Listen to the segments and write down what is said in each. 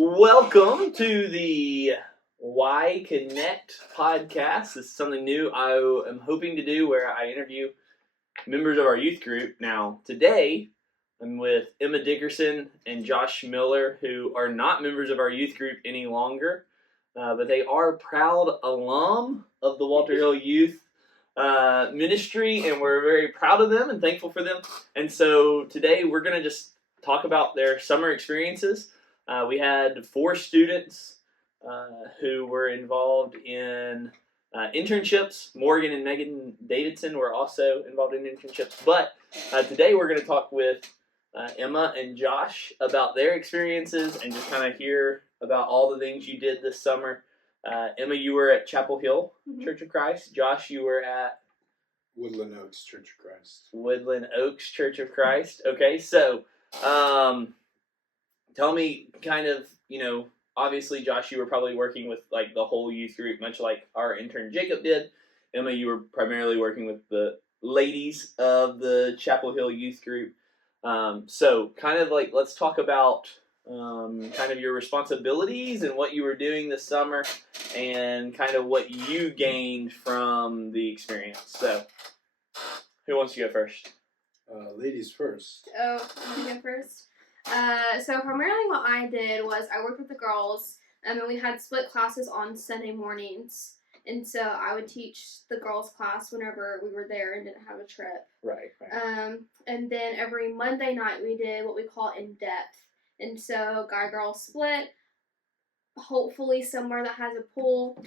Welcome to the Y Connect podcast. This is something new I am hoping to do where I interview members of our youth group. Now, today, I'm with Emma Dickerson and Josh Miller, who are not members of our youth group any longer, but they are proud alum of the Walter Hill Youth Ministry, and we're very proud of them and thankful for them. And so today, we're going to just talk about their summer experiences. We had 4 students who were involved in internships. Morgan and Megan Davidson were also involved in internships. But today we're going to talk with Emma and Josh about their experiences and just kind of hear about all the things you did this summer. Emma, you were at Chapel Hill Church of Christ. Josh, you were at Woodland Oaks Church of Christ. Woodland Oaks Church of Christ. Okay, so tell me kind of, obviously, Josh, you were probably working with, like, the whole youth group, much like our intern Jacob did. Emma, you were primarily working with the ladies of the Chapel Hill youth group. So kind of, like, let's talk about kind of your responsibilities and what you were doing this summer and kind of what you gained from the experience. So, who wants to go first? Ladies first. Oh, I'm going to go first. So primarily what I did was I worked with the girls, and we had split classes on Sunday mornings, and so I would teach the girls' class whenever we were there and didn't have a trip. Right. And then every Monday night we did what we call in-depth, and so guy-girl split, hopefully somewhere that has a pool.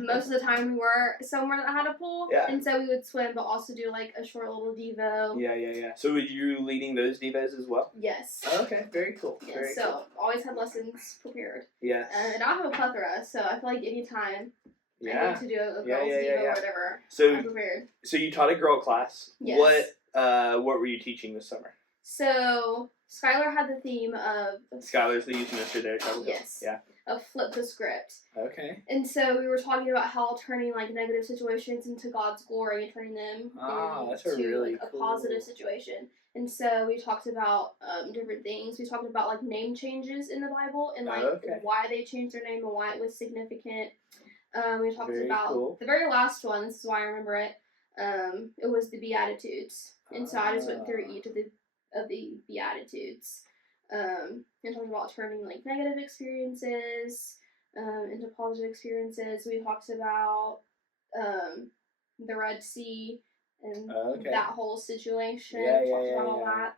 Most of the time we were somewhere that had a pool, and so we would swim, but also do like a short little devo. Yeah. So were you leading those devos as well? Yes. Okay, very cool. Yeah, very so cool. Always had lessons prepared. Yeah. And I have a plethora, so I feel like anytime I need to do a girls' devo or whatever, I'm prepared. So you taught a girl class. Yes. What were you teaching this summer? So Skylar had the theme of Skylar's the youth minister there at Chapel Hill. Yes. Yeah. Of flip the script. Okay. And so we were talking about how turning like negative situations into God's glory and turning them into really like, a cool positive situation. And so we talked about different things. We talked about like name changes in the Bible and like why they changed their name and why it was significant. We talked about the very last one. This is why I remember it. It was the Beatitudes, and so I just went through each of the Beatitudes. And talked about turning like negative experiences into positive experiences. We talked about the Red Sea and that whole situation. Talked about all that.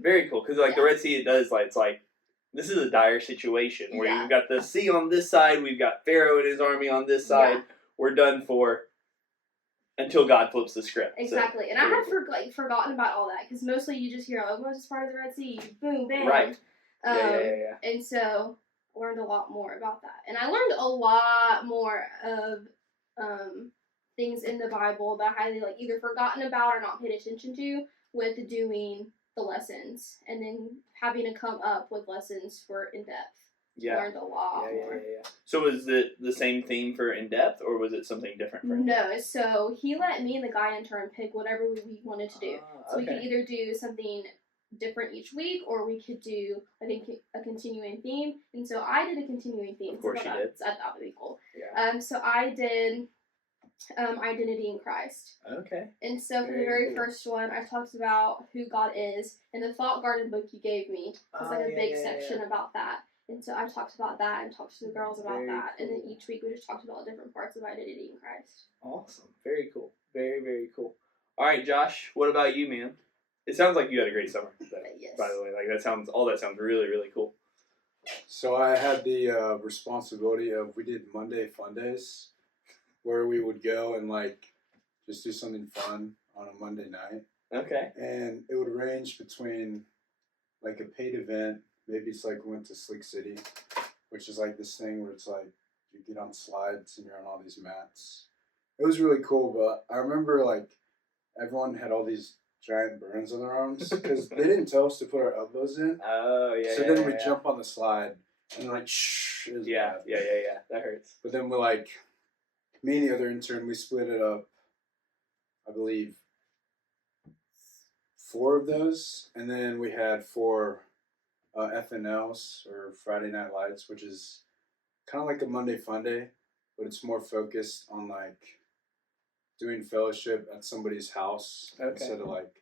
Very cool, because like the Red Sea, it's like this is a dire situation where you've got the sea on this side, we've got Pharaoh and his army on this side. Yeah. We're done for. Until God flips the script. Exactly. And I had forgotten about all that, because mostly you just hear, Moses part of the Red Sea, boom, bam. Right. And so I learned a lot more about that. And I learned a lot more of things in the Bible that I had either forgotten about or not paid attention to with doing the lessons. And then having to come up with lessons for in-depth. Yeah. Learned a lot more. Yeah. So was it the same theme for in-depth, or was it something different for in-depth? No, so he let me and the guy intern pick whatever we wanted to do. So we could either do something different each week, or we could do, I think, a continuing theme. And so I did a continuing theme. Of course you did. I thought would be cool. Yeah. So I did Identity in Christ. Okay. And so for the very first one, I talked about who God is. And the Thought Garden book you gave me was a big section about that. And so I talked about that and talked to the girls about that. Cool. And then each week we just talked about different parts of identity in Christ. Awesome. Very cool. Very, very cool. All right, Josh, what about you, man? It sounds like you had a great summer. Yes. By the way, that sounds really, really cool. So I had the responsibility of, we did Monday Fun Days, where we would go and just do something fun on a Monday night. Okay. And it would range between a paid event. Maybe it's we went to Slick City, which is this thing where it's you get on slides and you're on all these mats. It was really cool, but I remember everyone had all these giant burns on their arms because they didn't tell us to put our elbows in. Oh, yeah. So then we jump on the slide and shh. It was bad. Yeah. That hurts. But then we me and the other intern, we split it up, I believe, 4 of those, and then we had 4 FNLs, or Friday Night Lights, which is kind of like a Monday Fun Day, but it's more focused on like doing fellowship at somebody's house instead of like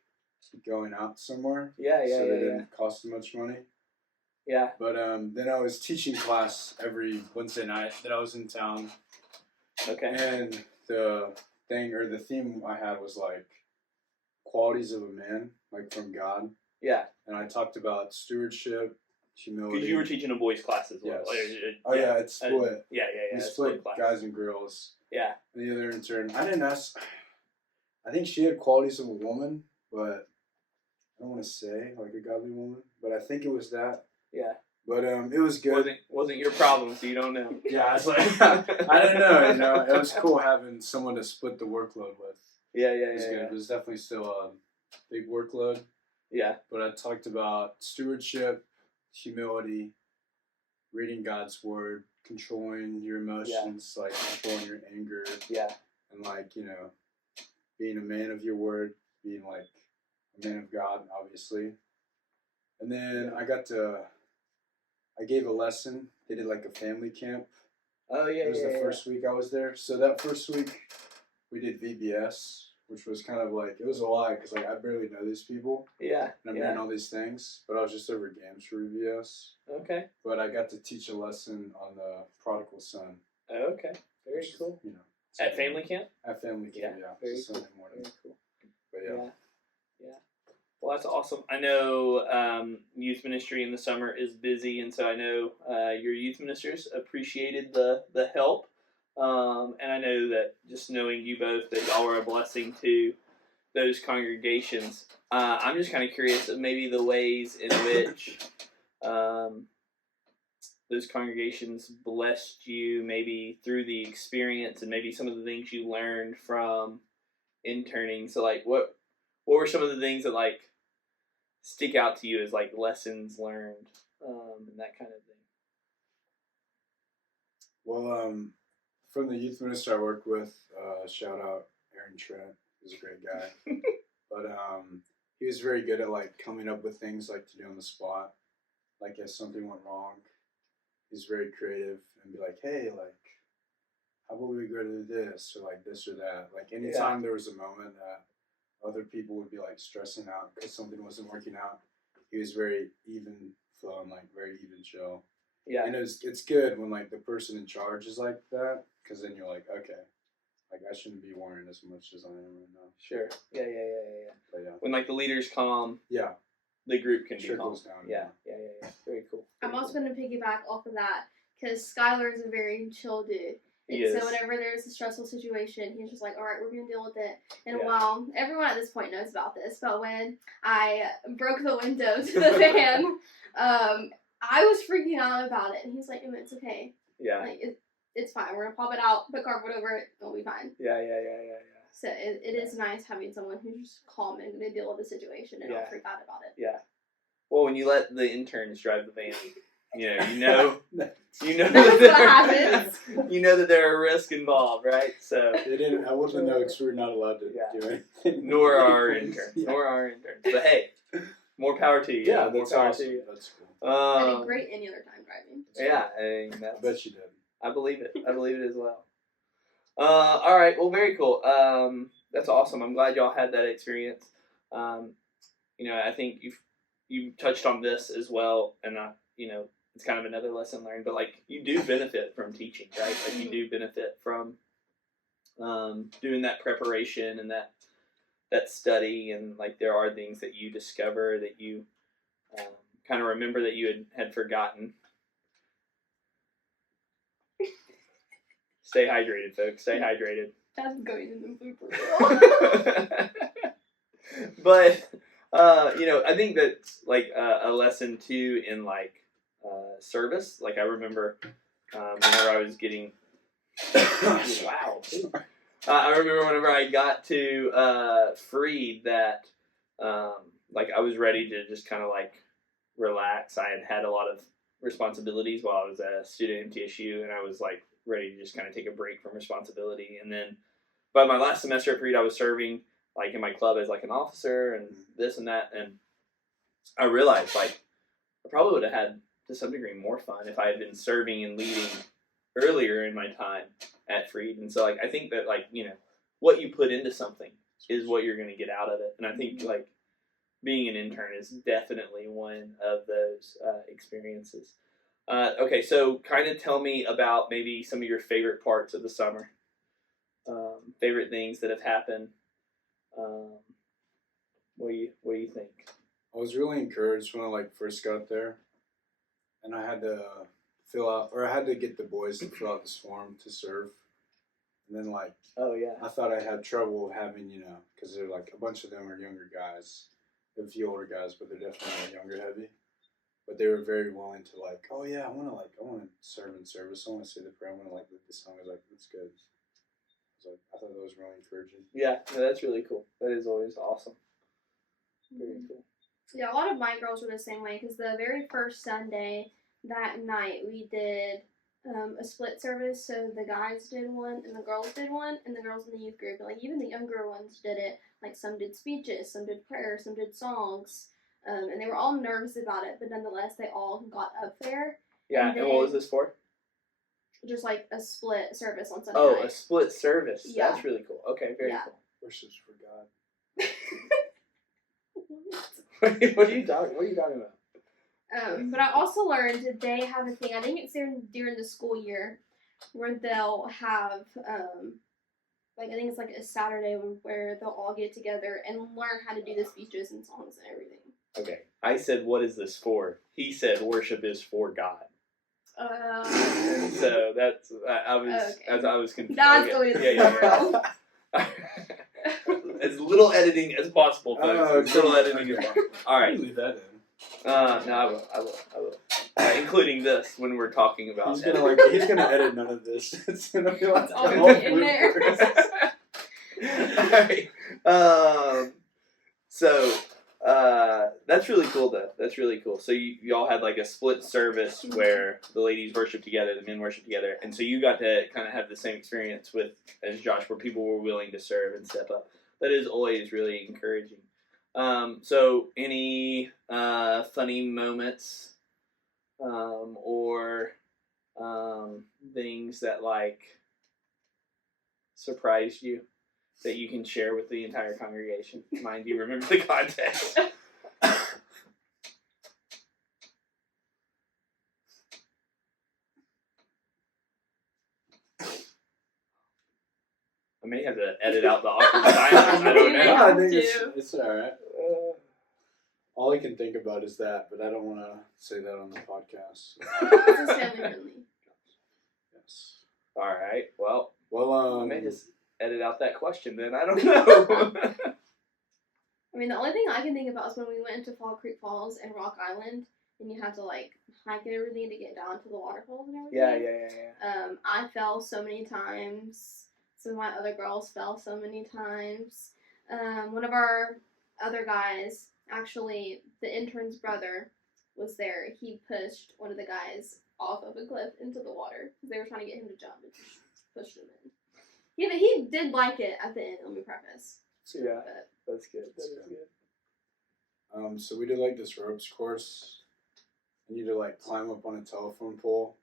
going out somewhere. So they didn't cost too much money. Yeah. But then I was teaching class every Wednesday night that I was in town. Okay. And the theme I had was like qualities of a man, like from God. Yeah. And I talked about stewardship, humility. Because you were teaching a boys' class as well. Yes. It's split. Yeah. We split guys and girls. Yeah. And the other intern, I didn't ask. I think she had qualities of a woman, but I don't want to say like a godly woman, but I think it was that. Yeah. But it was good. Wasn't your problem, so you don't know. Yeah, I was like, I don't know. It was cool having someone to split the workload with. Yeah. It was good. It was definitely still a big workload. Yeah. But I talked about stewardship, humility, reading God's word, controlling your emotions, like controlling your anger. Yeah. And like, being a man of your word, being like a man of God, obviously. And then I gave a lesson. They did like a family camp. Oh, yeah, It was the first week I was there. So that first week, we did VBS, which was kind of like, it was a lot because like I barely know these people. Yeah. And I'm doing all these things, but I was just over games for VBS. Okay. But I got to teach a lesson on the prodigal son. Okay. Very cool. At family camp? At family camp, yeah. Very Sunday cool. morning. Very cool. But yeah. Well, that's awesome. I know youth ministry in the summer is busy, and so I know your youth ministers appreciated the help. And I know that just knowing you both, that y'all are a blessing to those congregations. I'm just kind of curious of maybe the ways in which those congregations blessed you, maybe through the experience, and maybe some of the things you learned from interning. So, like, what were some of the things that like stick out to you as like lessons learned, and that kind of thing? Well, from the youth minister I work with, shout out Aaron Trent. He's a great guy. But he was very good at like coming up with things like to do on the spot. Like if something went wrong, he's very creative and be like, hey, like, how about we go to this or like this or that? Like anytime there was a moment that other people would be like stressing out because something wasn't working out, he was very even flow and like very even chill. Yeah. And it's good when like the person in charge is like that, because then you're like, okay, like I shouldn't be worrying as much as I am right now. Sure. Yeah. But yeah. When like the leader's calm, the group can be calm. Trickles down. Yeah. Very cool. I'm also going to piggyback off of that because Skylar is a very chill dude. So whenever there's a stressful situation, he's just like, all right, we're going to deal with it. And while everyone at this point knows about this, but when I broke the window to the van, I was freaking out about it. And he's like, it's okay. Yeah. Like, it's fine. We're going to pop it out, put cardboard over it, it'll be fine. Yeah. So it is nice having someone who's just calm and going to deal with the situation and not freak out about it. Yeah. Well, when you let the interns drive the van, you know That's that what happens. You know that there are risks involved, right? So they didn't. I wasn't know because we were not allowed to do anything. Nor our interns. But hey, more power to you. Yeah, more that's power awesome. to you. That's cool. I had a great any other time driving. Yeah, I bet you did. I believe it. I believe it as well. All right. Well, very cool. That's awesome. I'm glad y'all had that experience. I think you touched on this as well, and it's kind of another lesson learned. But like, you do benefit from teaching, right? Like, you do benefit from doing that preparation and that study, and like there are things that you discover that you kind of remember that you had forgotten. Stay hydrated, folks. Stay hydrated. That's going in the blooper. But I think that's like a lesson too in like service. Like I remember whenever I was getting wow. I remember whenever I got to Freed that like I was ready to just kind of like relax. I had a lot of responsibilities while I was a student at MTSU, and I was like ready to just kind of take a break from responsibility. And then by my last semester at Freed, I was serving like in my club as like an officer and this and that, and I realized like I probably would have had, to some degree, more fun if I had been serving and leading earlier in my time at Freed. And so, like, I think that, like, you know, what you put into something is what you're going to get out of it. And I think, like, being an intern is definitely one of those experiences. Okay, so kind of tell me about maybe some of your favorite parts of the summer. Favorite things that have happened. What do you think? I was really encouraged when I like first got there, and I had to I had to get the boys to fill out this form to serve, and then like, oh yeah, I thought I had trouble having, you know, because they're like a bunch of them are younger guys, a few older guys, but they're definitely younger heavy. But they were very willing to like, oh yeah, I want to serve in service. I want to say the prayer. I want to like lead the song. I was like, that's good. I thought that was really encouraging. Yeah, no, that's really cool. That is always awesome. Very cool. Yeah, a lot of my girls were the same way because the very first Sunday that night we did a split service. So the guys did one and the girls did one, and the girls in the youth group, like even the younger ones did it. Like some did speeches, some did prayers, some did songs, and they were all nervous about it, but nonetheless they all got up there. Yeah, and what was this for? Just like a split service on Sunday night. night. A split service. Yeah. That's really cool. Okay, very cool. Worship's for God. What are you talking about? But I also learned that they have a thing, I think it's during the school year, where they'll have, I think it's like a Saturday where they'll all get together and learn how to do the speeches and songs and everything. Okay. I said, what is this for? He said, worship is for God. So that's, I was confused. That's the way to As little editing as possible, folks. As little editing as possible. Alright. Leave that in. No, I will. Including this when we're talking about. He's gonna edit none of this. It's gonna be like all in there. Alright. So that's really cool though. That's really cool. So y'all had like a split service where the ladies worship together, the men worship together, and so you got to kind of have the same experience as Josh, where people were willing to serve and step up. That is always really encouraging. So any funny moments or things that like surprised you that you can share with the entire congregation? Mind you, remember the context. I may have to edit out the awkward silence. I don't know. No, I think it's alright. All I can think about is that, but I don't want to say that on the podcast. This is family friendly. Yes. Alright, well, I may just edit out that question then. I don't know. I mean, the only thing I can think about is when we went into Fall Creek Falls and Rock Island, and you have to like hike and everything to get down to the waterfalls and everything. Yeah. I fell so many times. Some of my other girls fell so many times. One of our other guys, actually, the intern's brother, was there. He pushed one of the guys off of a cliff into the water because they were trying to get him to jump and just pushed him in. Yeah, but he did like it at the end, let me preface. Yeah, that's good. That is good. So we did like this ropes course. And you had to like climb up on a telephone pole.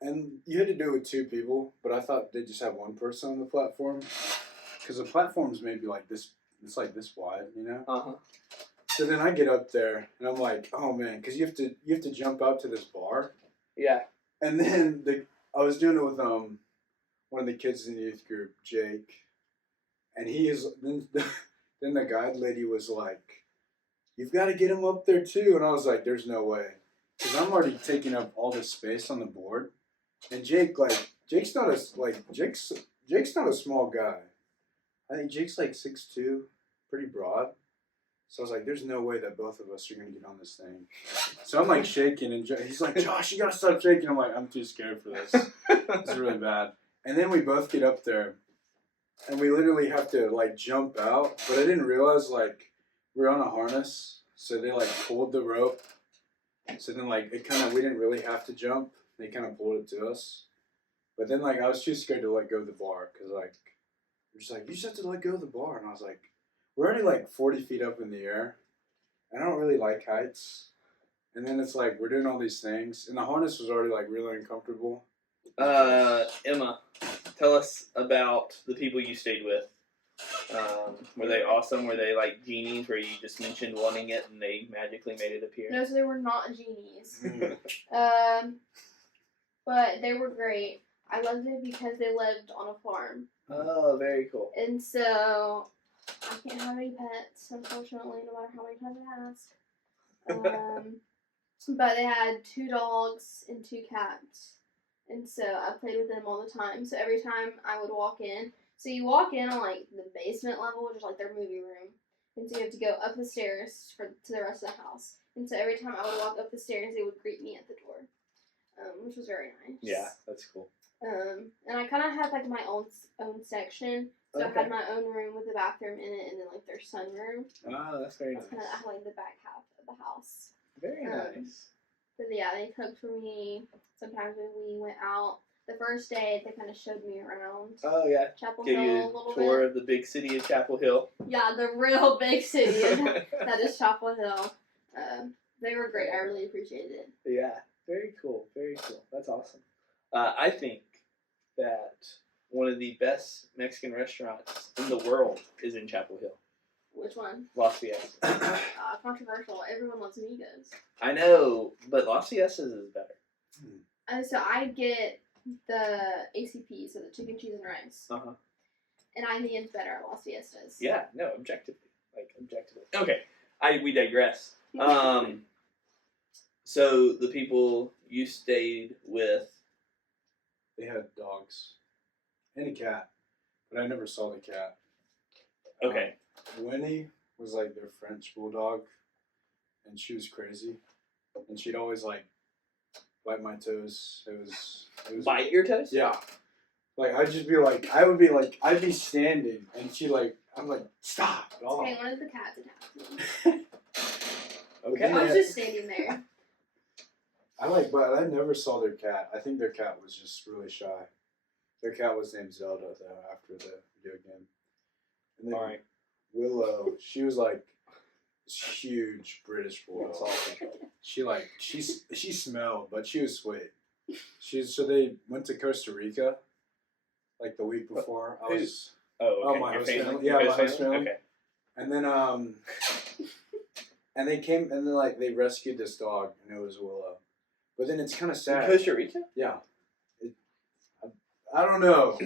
And you had to do it with two people, but I thought they'd just have one person on the platform. Because the platform's maybe like this, it's like this wide, you know? Uh-huh. So then I get up there, and I'm like, oh man, because you have to jump out to this bar. Yeah. And then I was doing it with one of the kids in the youth group, Jake. And then the guide lady was like, you've got to get him up there too. And I was like, there's no way. Because I'm already taking up all this space on the board. And Jake's not a small guy. I think Jake's like 6'2", pretty broad. So I was like, there's no way that both of us are going to get on this thing. So I'm like shaking, and he's like, Josh, you got to stop shaking. I'm like, I'm too scared for this. It's really bad. And then we both get up there, and we literally have to like jump out. But I didn't realize like we're on a harness. So they like pulled the rope. So then like we didn't really have to jump. They kind of pulled it to us. But then like I was too scared to let go of the bar. Because like, they're just like, you just have to let go of the bar. And I was like, we're already like 40 feet up in the air, and I don't really like heights. And then it's like we're doing all these things, and the harness was already like really uncomfortable. Emma, tell us about the people you stayed with. Were they awesome? Were they like genies where you just mentioned wanting it and they magically made it appear? No, so they were not genies. But they were great. I loved it because they lived on a farm. Oh, very cool. And so I can't have any pets, unfortunately, no matter how many times I ask. But they had 2 dogs and 2 cats. And so I played with them all the time. So every time I would walk in, so you walk in on like the basement level, which is like their movie room. And so you have to go up the stairs to the rest of the house. And so every time I would walk up the stairs, they would greet me at the door, which was very nice. Yeah, that's cool. And I kind of had like my own section. So I had my own room with a bathroom in it, and then like their sunroom. Oh, that's very nice. I had like the back half of the house. Very nice. But yeah, they cooked for me. Sometimes when we went out, the first day they kind of showed me around. Oh yeah. Chapel Give Hill you a little tour bit. of the big city of Chapel Hill. Yeah, the real big city that is Chapel Hill. They were great. I really appreciated it. Yeah, very cool. Very cool. That's awesome. I think that one of the best Mexican restaurants in the world is in Chapel Hill. Which one? Las Fiestas. Controversial. Everyone loves amigos. I know, but Las Fiestas is better. So I get the ACP, so the chicken, cheese, and rice. And I think it's better at Las Fiestas. Yeah, no, objectively. Okay, we digress. So the people you stayed with, they had dogs and a cat, but I never saw the cat. Okay. Winnie was like their French bulldog, and she was crazy, and she'd always like bite my toes. It was bite your toes? Yeah. Like I'd be standing, and I'm like, stop. Okay, one of the cats attacked me. Okay. I was just standing there. But I never saw their cat. I think their cat was just really shy. Their cat was named Zelda, though, after the video game. And then Alright. Willow, she was like huge British bulldog. She smelled, but she was sweet. So they went to Costa Rica, like the week before. Okay. My host family? family. Yeah, my host family. Okay. And then and they came and then they rescued this dog, and it was Willow. But then it's kind of sad. In Costa Rica? Yeah. I don't know.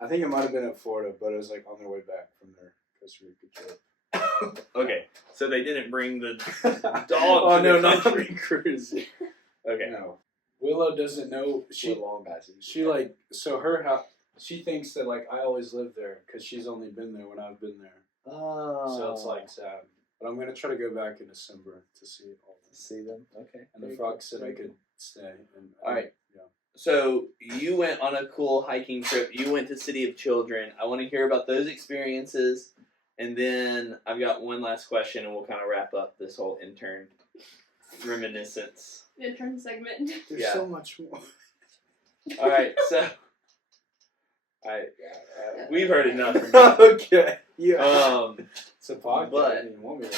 I think it might have been in Florida, but it was like on their way back from their Costa Rica trip. Okay, so they didn't bring the dog oh, to no, the not country. cruising. Okay. No. Willow doesn't know. She thinks that I always live there because she's only been there when I've been there. Oh. So it's sad. But I'm gonna try to go back in December to see all them. See them. Okay. And the frog said I could stay. All right. Yeah. So you went on a cool hiking trip. You went to City of Children. I want to hear about those experiences, and then I've got one last question, and we'll kind of wrap up this whole intern reminiscence. Intern segment. There's so much more. All right, so we've heard enough from you. Okay. Yeah. It's a podcast. But you want me to?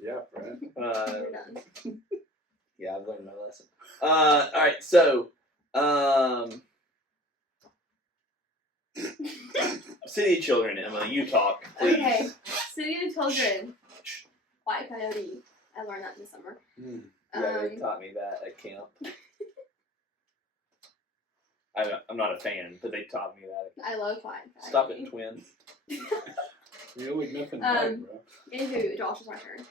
Yeah, Brad. You're done. Yeah, I've learned my lesson. All right, so City of Children, Emma, you talk, please. Okay, City of Children. White Coyote. I learned that in the summer. Yeah, they taught me that at camp. I'm not a fan, but they taught me that. I love White Coyote. Stop it, twins. Really nothing right, bro. Anywho, Josh, it's my turn.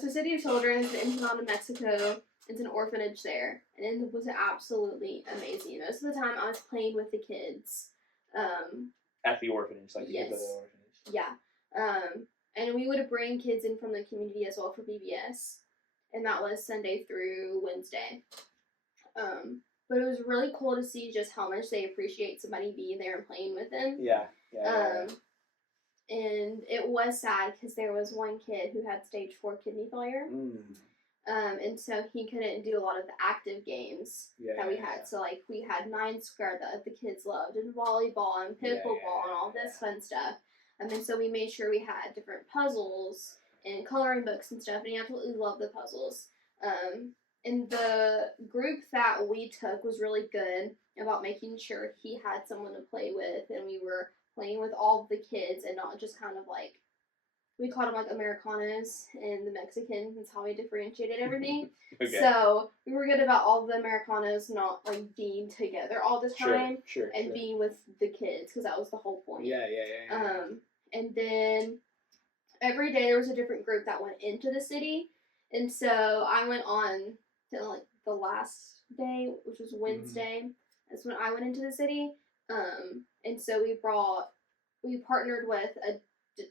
So City of Children is in Ensenada, Mexico. It's an orphanage there, and it was absolutely amazing. Most of the time, I was playing with the kids. At the orphanage, like the yes. kids at the orphanage. Yeah. And we would bring kids in from the community as well for BBS, and that was Sunday through Wednesday. But it was really cool to see just how much they appreciate somebody being there and playing with them. Yeah. And it was sad because there was one kid who had stage 4 kidney failure. And so he couldn't do a lot of the active games that we had. So we had 9 square that the kids loved, and volleyball and pickleball and all this fun stuff. And so we made sure we had different puzzles and coloring books and stuff, and he absolutely loved the puzzles. And the group that we took was really good about making sure he had someone to play with, and we were playing with all the kids and not just kind of like, we called them like Americanos and the Mexicans. That's how we differentiated everything. Okay. So we were good about all the Americanos not like being together all the time and being with the kids, because that was the whole point. Yeah. And then every day there was a different group that went into the city, and so I went on to like the last day, which was Wednesday. That's when I went into the city. And so we partnered with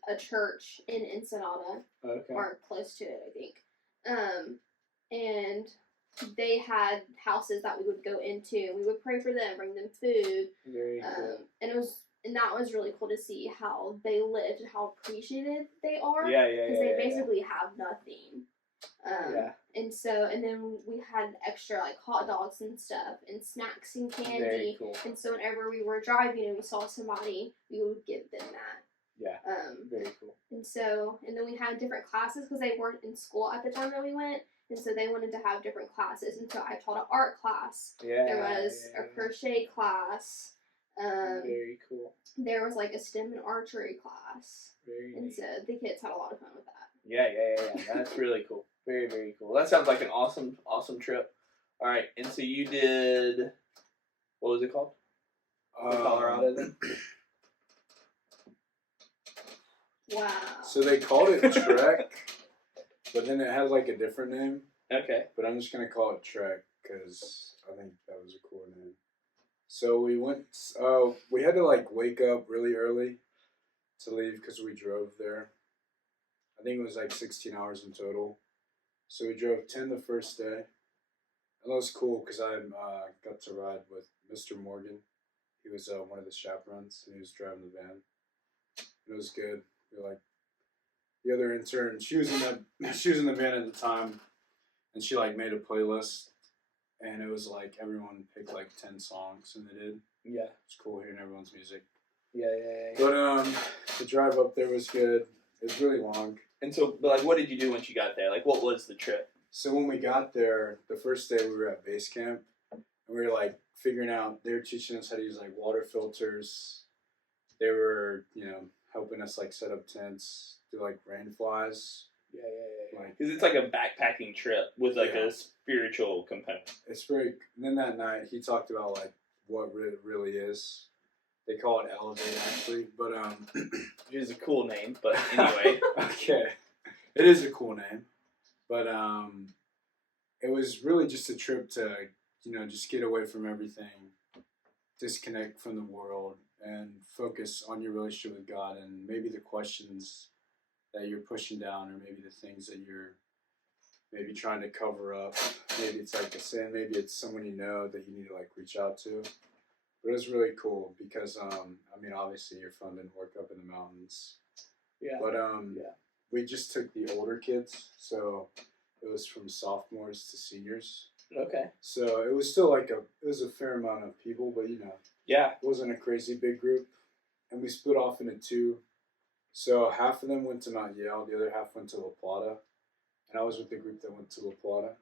a church in Ensenada, or close to it, I think. And they had houses that we would go into. We would pray for them, bring them food. Very cool. And that was really cool to see how they lived and how appreciative they are. Yeah. Because they basically have nothing. And then we had extra like hot dogs and stuff and snacks and candy. Very cool. And so whenever we were driving and we saw somebody, we would give them that. Yeah. Very cool. And then we had different classes because they weren't in school at the time that we went. And so they wanted to have different classes. And so I taught an art class. Yeah. There was a crochet class. Very cool. There was like a STEM and archery class. Very and so the kids had a lot of fun with that. Yeah. That's really cool. Very, very cool. That sounds like an awesome trip. All right, and so you did, what was it called? Colorado then? Wow. So they called it Trek, but then it had like a different name. Okay. But I'm just going to call it Trek because I think that was a cool name. So we went, we had to like wake up really early to leave because we drove there. I think it was like 16 hours in total. So we drove 10 the first day. And that was cool because I got to ride with Mr. Morgan. He was one of the chaperones, and he was driving the van. It was good. We were like the other intern. She was in the van at the time, and she like made a playlist, and it was like everyone picked like 10 songs, and they did. Yeah, it's cool hearing everyone's music. Yeah. But the drive up there was good. It was really long. And so, but like, what did you do once you got there? Like, what was the trip? So when we got there, the first day we were at base camp, and we were like figuring out. They were teaching us how to use like water filters. They were, helping us like set up tents, do like rain flies. Yeah. Because it's like a backpacking trip with like a spiritual component. It's very. And then that night he talked about like what it really is. They call it Elevate actually, but which is a cool name. But anyway, okay, it is a cool name, but it was really just a trip to just get away from everything, disconnect from the world, and focus on your relationship with God and maybe the questions that you're pushing down, or maybe the things that you're maybe trying to cover up. Maybe it's like a sin. Maybe it's someone you know that you need to like reach out to. But it was really cool because, obviously your phone didn't work up in the mountains. Yeah. But we just took the older kids, so it was from sophomores to seniors. Okay. So it was still like it was a fair amount of people, but it wasn't a crazy big group. And we split off into two. So half of them went to Mount Yale, the other half went to La Plata. And I was with the group that went to La Plata.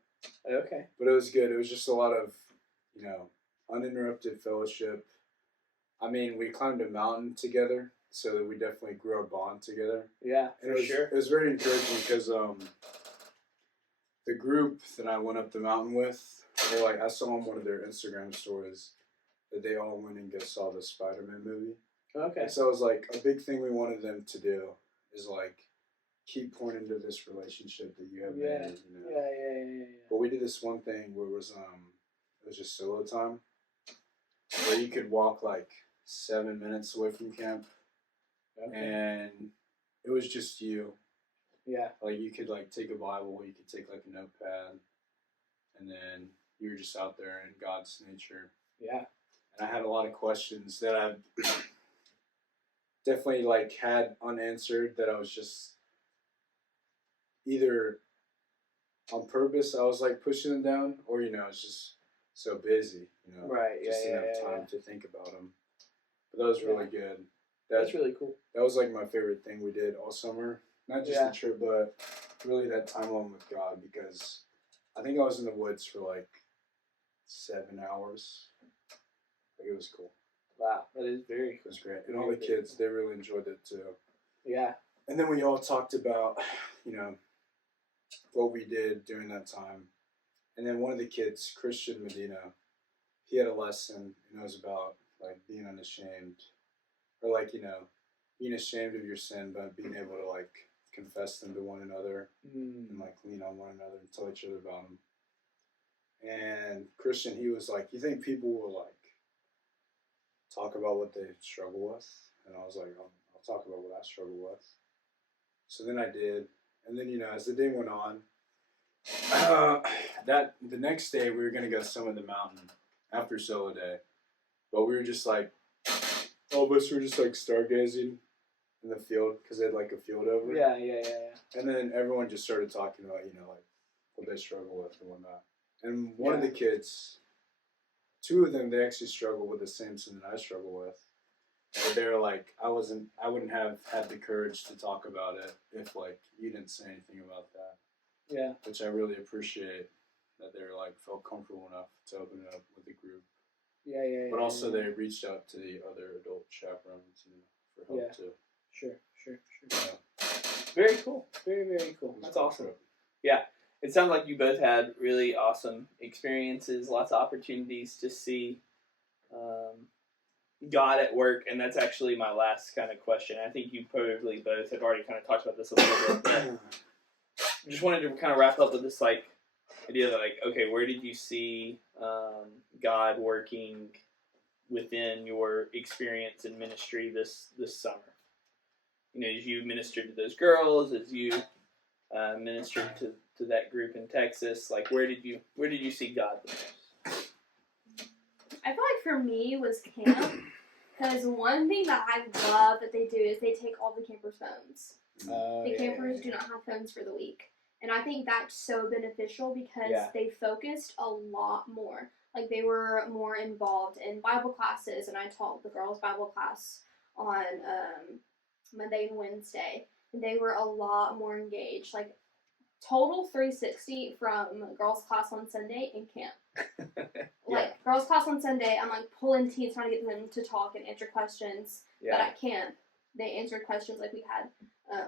Okay. But it was good. It was just a lot of, uninterrupted fellowship. I mean, we climbed a mountain together, so that we definitely grew our bond together. Yeah, It was very encouraging because the group that I went up the mountain with, I saw on one of their Instagram stories that they all went and saw the Spider-Man movie. Okay. And so it was like a big thing we wanted them to do is like keep pointing to this relationship that you have made. Yeah. But we did this one thing where it was just solo time, where you could walk like 7 minutes away from camp, and it was just you. Yeah. Like you could like take a Bible, you could take like a notepad, and then you were just out there in God's nature. Yeah. And I had a lot of questions that I definitely like had unanswered that I was just either on purpose I was like pushing them down, or it's just so busy, right? Just didn't have time to think about them. But that was really good. That's really cool. That was like my favorite thing we did all summer. Not just the trip, but really that time alone with God, because I think I was in the woods for like 7 hours. Like, it was cool. Wow, that is very cool. It was great. And all the kids, they really enjoyed it too. Yeah. And then we all talked about, what we did during that time. And then one of the kids, Christian Medina, he had a lesson, and it was about, like, being unashamed. Or, like, being ashamed of your sin, but being able to, like, confess them to one another and, like, lean on one another and tell each other about them. And Christian, he was like, you think people will, like, talk about what they struggle with? And I was like, I'll talk about what I struggle with. So then I did. And then, as the day went on, the next day we were going to go summit the mountain after solo day. But we were just like, all of us were just like stargazing in the field because they had like a field over. Yeah. And then everyone just started talking about, like what they struggle with and whatnot. And one of the kids, two of them, they actually struggle with the same sin that I struggle with. But they were like, I wouldn't have had the courage to talk about it if like you didn't say anything about that. Yeah. Which I really appreciate that they were like felt comfortable enough to open it up with the group. Yeah. But also they reached out to the other adult chaperones, for help too. Sure. Yeah. Very cool. Very, very cool. That's awesome. Yeah. It sounds like you both had really awesome experiences, lots of opportunities to see God at work, and that's actually my last kind of question. I think you probably both have already kind of talked about this a little bit, but I just wanted to kind of wrap up with this like idea that like, okay, where did you see God working within your experience in ministry this summer? As you ministered to those girls, as you ministered to that group in Texas, like where did you see God the most? I feel like for me was camp, because one thing that I love that they do is they take all the campers' phones. The campers do not have phones for the week. And I think that's so beneficial because they focused a lot more. Like, they were more involved in Bible classes, and I taught the girls' Bible class on Monday and Wednesday. And they were a lot more engaged. Like, total 360 from girls' class on Sunday and camp. Like, girls' class on Sunday, I'm, like, pulling teens, trying to get them to talk and answer questions. But at camp, they answered questions like we had.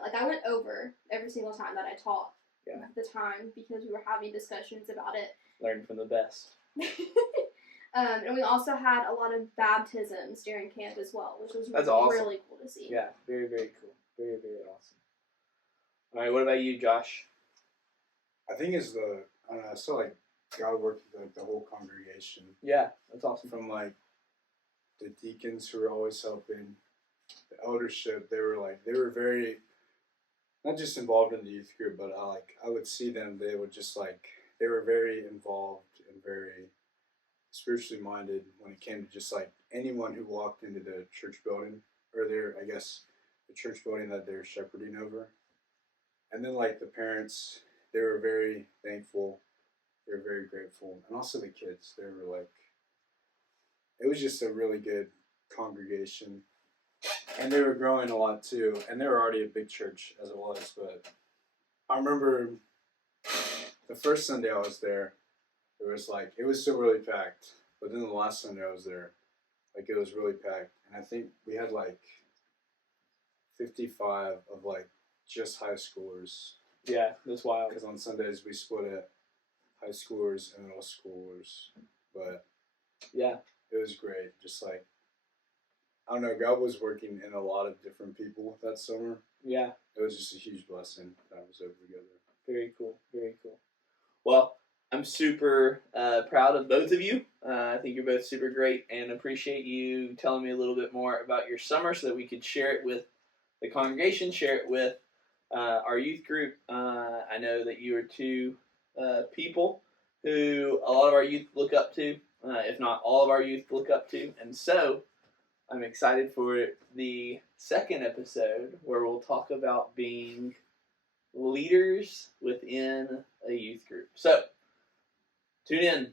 Like, I went over every single time that I taught the time because we were having discussions about it. Learn from the best. And we also had a lot of baptisms during camp as well, which was really cool to see. Yeah, very, very cool. Very, very awesome. All right, what about you, Josh? I think it's I saw like God worked with like the whole congregation. Yeah, that's awesome. From like the deacons who were always helping, the eldership, they were very, not just involved in the youth group, but I would see them, they were very involved and very spiritually minded when it came to just like anyone who walked into the church building, or the church building that they're shepherding over. And then like the parents, they were very thankful, they were very grateful, and also the kids, they were like, it was just a really good congregation. And they were growing a lot too, and they were already a big church as it was, but I remember the first Sunday I was there, it was still really packed, but then the last Sunday I was there, like it was really packed, and I think we had like 55 of like just high schoolers. Yeah, that's wild. Because on Sundays we split it, high schoolers and middle schoolers, but yeah, it was great. Just like, I don't know, God was working in a lot of different people that summer. Yeah. It was just a huge blessing that I was over together. Very cool. Very cool. Well, I'm super proud of both of you. I think you're both super great and appreciate you telling me a little bit more about your summer so that we could share it with the congregation, share it with our youth group. I know that you are two people who a lot of our youth look up to, if not all of our youth look up to. And so I'm excited for the second episode where we'll talk about being leaders within a youth group. So tune in.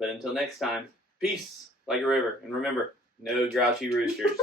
But until next time, peace like a river. And remember, no grouchy roosters.